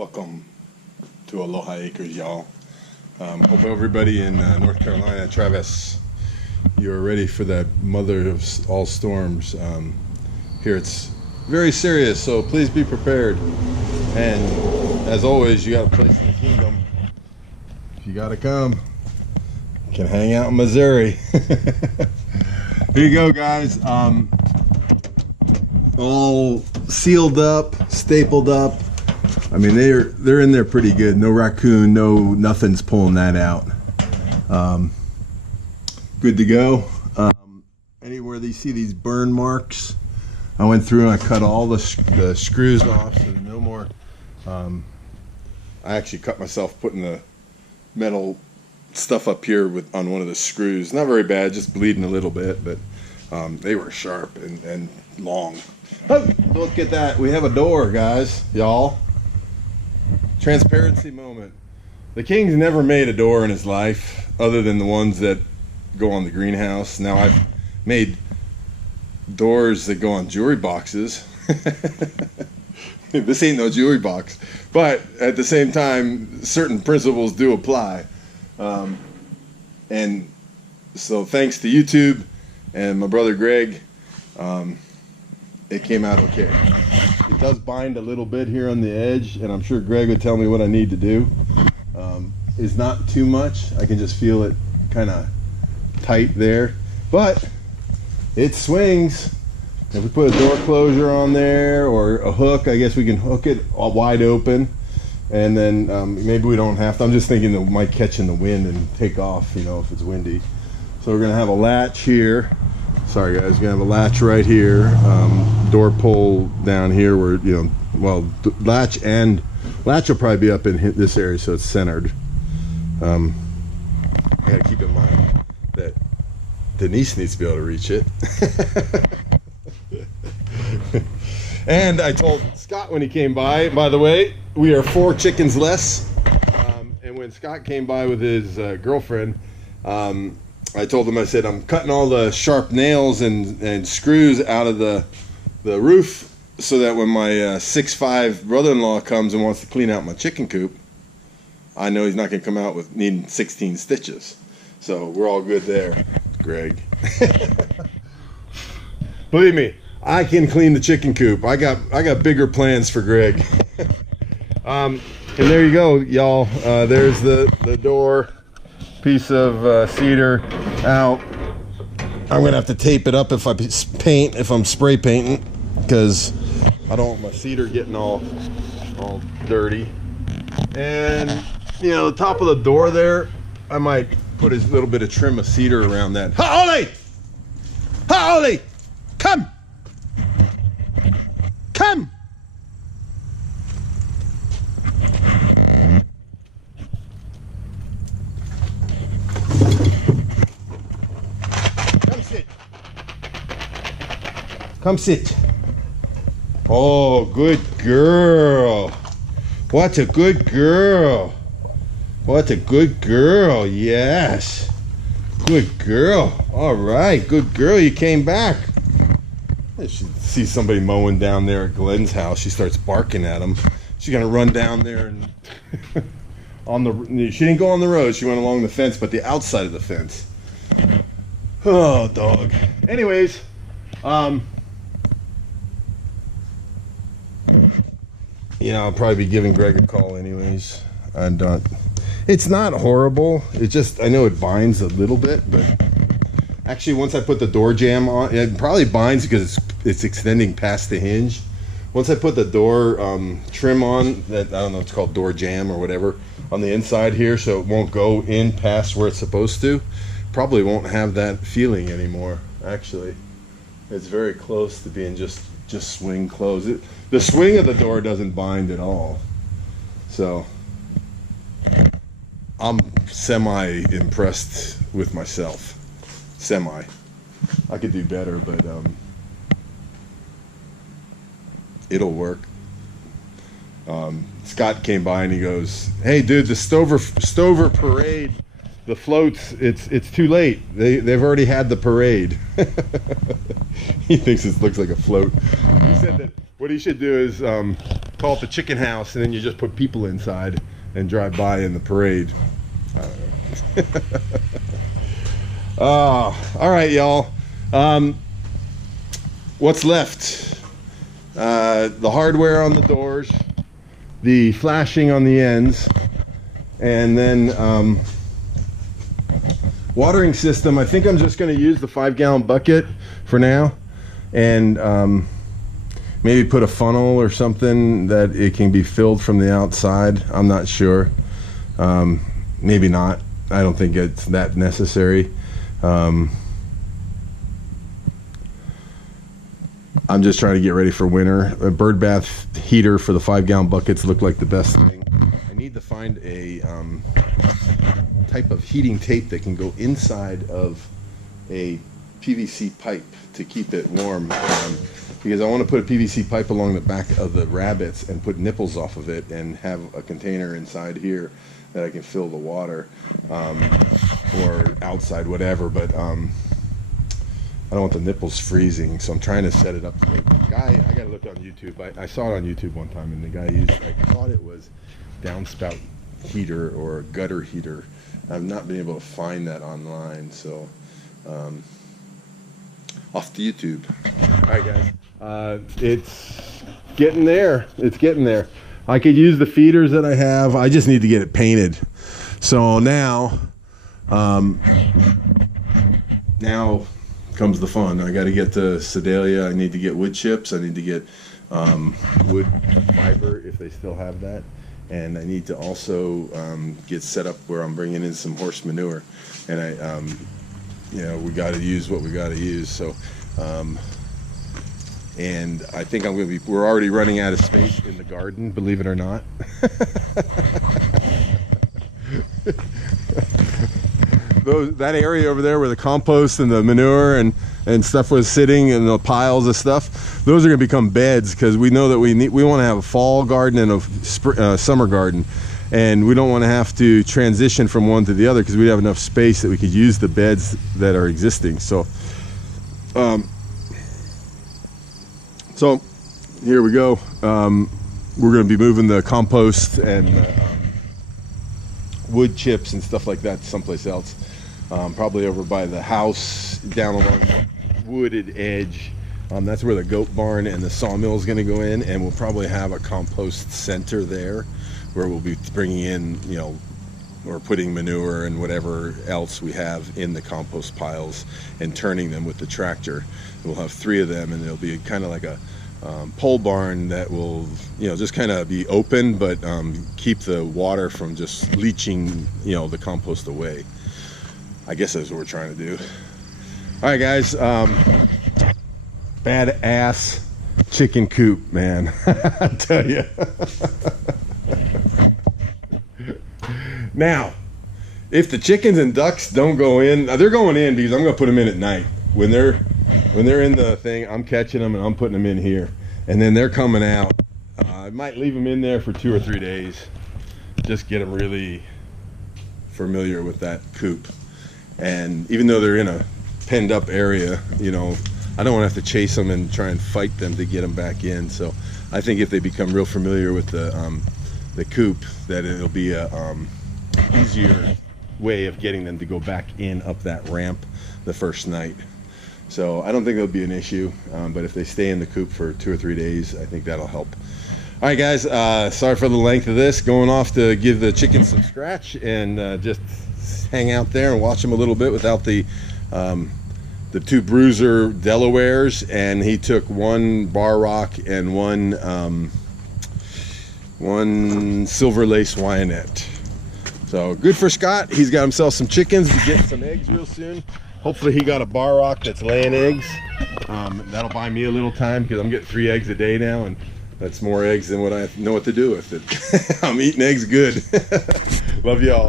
Welcome to Aloha-Acres, y'all. Hope everybody in North Carolina, Travis, you're ready for that mother of all storms. Here it's very serious, so please be prepared. And as always, you got a place in the kingdom. If you gotta come, you can hang out in Missouri. Here you go, guys. All sealed up, stapled up. I mean, they're in there pretty good. No raccoon, nothing's pulling that out. Good to go. Anywhere you see these burn marks, I went through and I cut all the screws off, so no more. I actually cut myself putting the metal stuff up here on one of the screws. Not very bad, just bleeding a little bit, but they were sharp and long. Oh, look at that. We have a door, guys, y'all. Transparency moment. The King's never made a door in his life other than the ones that go on the greenhouse. Now I've made doors that go on jewelry boxes. This ain't no jewelry box, but at the same time certain principles do apply. And so thanks to YouTube and my brother Greg, it came out okay. It does bind a little bit here on the edge, and I'm sure Greg would tell me what I need to do. It's not too much. I can just feel it kind of tight there, but it swings. If we put a door closure on there or a hook, I guess we can hook it all wide open, and then maybe we don't have to. I'm just thinking that it might catch in the wind and take off, you know, if it's windy. So we're gonna have a latch here. Sorry guys, we're gonna have a latch right here, door pull down here where, you know, well, latch will probably be up in this area so it's centered. I gotta keep in mind that Denise needs to be able to reach it. And I told Scott when he came by the way, we are 4 chickens less. And when Scott came by with his girlfriend, I told him, I said, I'm cutting all the sharp nails and screws out of the roof so that when my 6'5" brother-in-law comes and wants to clean out my chicken coop, I know he's not going to come out with needing 16 stitches. So we're all good there, Greg. Believe me, I can clean the chicken coop. I got bigger plans for Greg. And there you go, y'all. There's the door. Piece of cedar out. I'm gonna have to tape it up if I'm spray painting, because I don't want my cedar getting all dirty. And you know, the top of the door there, I might put a little bit of trim of cedar around that. Holly! Holly! Come! Come! Come sit. Oh, good girl. What a good girl. What a good girl. Yes. Good girl. All right. Good girl. You came back. She sees somebody mowing down there at Glenn's house. She starts barking at him. She's going to run down there and she didn't go on the road. She went along the fence, but the outside of the fence. Oh, dog. Anyways, you know, I'll probably be giving Greg a call anyways. And it's not horrible. It just, I know it binds a little bit, but actually once I put the door jamb on, it probably binds because it's extending past the hinge. Once I put the door trim on, that, I don't know, it's called door jamb or whatever, on the inside here, so it won't go in past where it's supposed to, probably won't have that feeling anymore. Actually, it's very close to being just swing closed. The swing of the door doesn't bind at all. So I'm semi-impressed with myself. Semi. I could do better, but it'll work. Scott came by and he goes, "Hey dude, the Stover parade, the floats, it's too late. They've already had the parade." He thinks it looks like a float. He said that what he should do is call it the chicken house, and then you just put people inside and drive by in the parade. I don't know. All right, y'all. What's left? The hardware on the doors, the flashing on the ends, and then watering system. I think I'm just going to use the 5-gallon bucket for now, and maybe put a funnel or something that it can be filled from the outside. I'm not sure. Maybe not. I don't think it's that necessary. I'm just trying to get ready for winter. A bird bath heater for the 5-gallon buckets look like the best thing. I need to find a type of heating tape that can go inside of a PVC pipe to keep it warm, because I want to put a PVC pipe along the back of the rabbits and put nipples off of it and have a container inside here that I can fill the water, or outside, whatever, but I don't want the nipples freezing, so I'm trying to set it up. The guy, I gotta look on YouTube. I saw it on YouTube one time, and the guy used, I thought it was downspout heater or gutter heater. I've not been able to find that online, so off to YouTube. All right, guys, it's getting there. It's getting there. I could use the feeders that I have. I just need to get it painted. So now, now comes the fun. I got to get the Sedalia. I need to get wood chips. I need to get wood fiber if they still have that, and I need to also get set up where I'm bringing in some horse manure. And I, you know, we got to use what we got to use. So, and I think I'm going to be. We're already running out of space in the garden, believe it or not. That area over there where the compost and the manure and stuff was sitting, and the piles of stuff, those are going to become beds, because we know that we want to have a fall garden and a summer garden, and we don't want to have to transition from one to the other, because we have enough space that we could use the beds that are existing. So so here we go. We're going to be moving the compost and wood chips and stuff like that someplace else, probably over by the house, down along the wooded edge. That's where the goat barn and the sawmill is going to go in, and we'll probably have a compost center there where we'll be bringing in, you know, or putting manure and whatever else we have in the compost piles and turning them with the tractor. We'll have 3 of them, and it'll be kind of like a pole barn that will, you know, just kind of be open, but keep the water from just leaching, you know, the compost away. I guess that's what we're trying to do. All right, guys, badass chicken coop, man. I tell you. Now, if the chickens and ducks don't go in, they're going in because I'm going to put them in at night. When they're in the thing, I'm catching them and I'm putting them in here, and then they're coming out. I might leave them in there for 2 or 3 days, just get them really familiar with that coop. And even though they're in a penned up area, you know, I don't want to have to chase them and try and fight them to get them back in. So I think if they become real familiar with the coop, that it'll be a easier way of getting them to go back in up that ramp the first night. So I don't think it'll be an issue, but if they stay in the coop for 2 or 3 days, I think that'll help. All right, guys, sorry for the length of this. Going off to give the chickens some scratch and just hang out there and watch them a little bit without the 2 bruiser Delawares, and he took 1 bar rock and 1 silver lace Wyanette. So good for Scott. He's got himself some chickens. We're getting some eggs real soon. Hopefully he got a bar rock that's laying eggs. That'll buy me a little time, because I'm getting 3 eggs a day now, and that's more eggs than what I know what to do with it. I'm eating eggs good. Love y'all.